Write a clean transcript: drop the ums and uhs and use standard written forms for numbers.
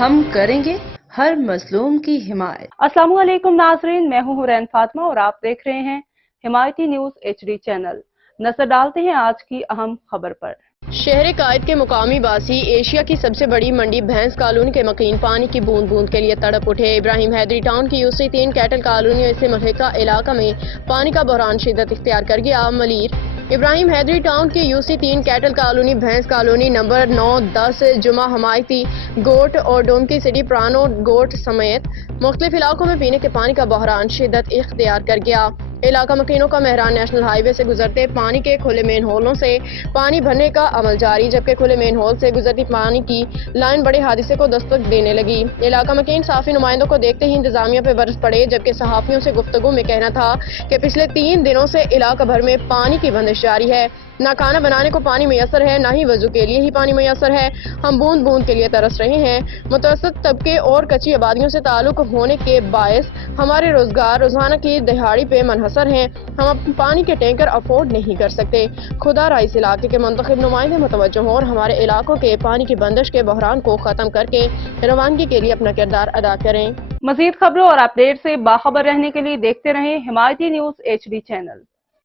ہم کریں گے ہر مظلوم کی حمایت۔ السلام علیکم ناظرین، میں ہوں حورین فاطمہ اور آپ دیکھ رہے ہیں حمایتی نیوز HD چینل۔ نظر ڈالتے ہیں آج کی اہم خبر پر۔ شہر قائد کے مقامی باسی ایشیا کی سب سے بڑی منڈی بھینس کالونی کے مکین پانی کی بوند بوند کے لیے تڑپ اٹھے۔ ابراہیم حیدری ٹاؤن کی UC 3 کیٹل کالونی اور اس سے ملحقہ علاقہ میں پانی کا بحران شدت اختیار کر گیا۔ ملیر ابراہیم حیدری ٹاؤن کی UC 3 کیٹل کالونی، بھینس کالونی نمبر 9، 10 جمعہ حمایتی گوٹ اور ڈومکی سٹی پرانو گوٹ سمیت مختلف علاقوں میں پینے کے پانی کا بحران شدت اختیار کر گیا۔ علاقہ مکینوں کا مہران نیشنل ہائی وے سے گزرتے پانی کے کھلے مین ہولوں سے پانی بھرنے کا عمل جاری، جبکہ کھلے مین ہول سے گزرتی پانی کی لائن بڑے حادثے کو دستک دینے لگی۔ علاقہ مکین صحافی نمائندوں کو دیکھتے ہی انتظامیہ پہ برس پڑے، جبکہ صحافیوں سے گفتگو میں کہنا تھا کہ پچھلے 3 دنوں سے علاقہ بھر میں پانی کی بندش جاری ہے۔ نہ کھانا بنانے کو پانی میسر ہے، نہ ہی وضو کے لیے ہی پانی میسر ہے۔ ہم بوند بوند کے لیے ترس رہے ہیں۔ متوسط طبقے اور کچی آبادیوں سے تعلق ہونے کے باعث ہمارے روزگار روزانہ کی دہاڑی پہ منحصر ہیں۔ ہم پانی کے ٹینکر افورڈ نہیں کر سکتے۔ خدا را اس علاقے کے منتخب نمائندے متوجہ ہوں اور ہمارے علاقوں کے پانی کی بندش کے بحران کو ختم کر کے روانگی کے لیے اپنا کردار ادا کریں۔ مزید خبروں اور اپڈیٹ سے باخبر رہنے کے لیے دیکھتے رہیں حمایتی نیوز HD چینل۔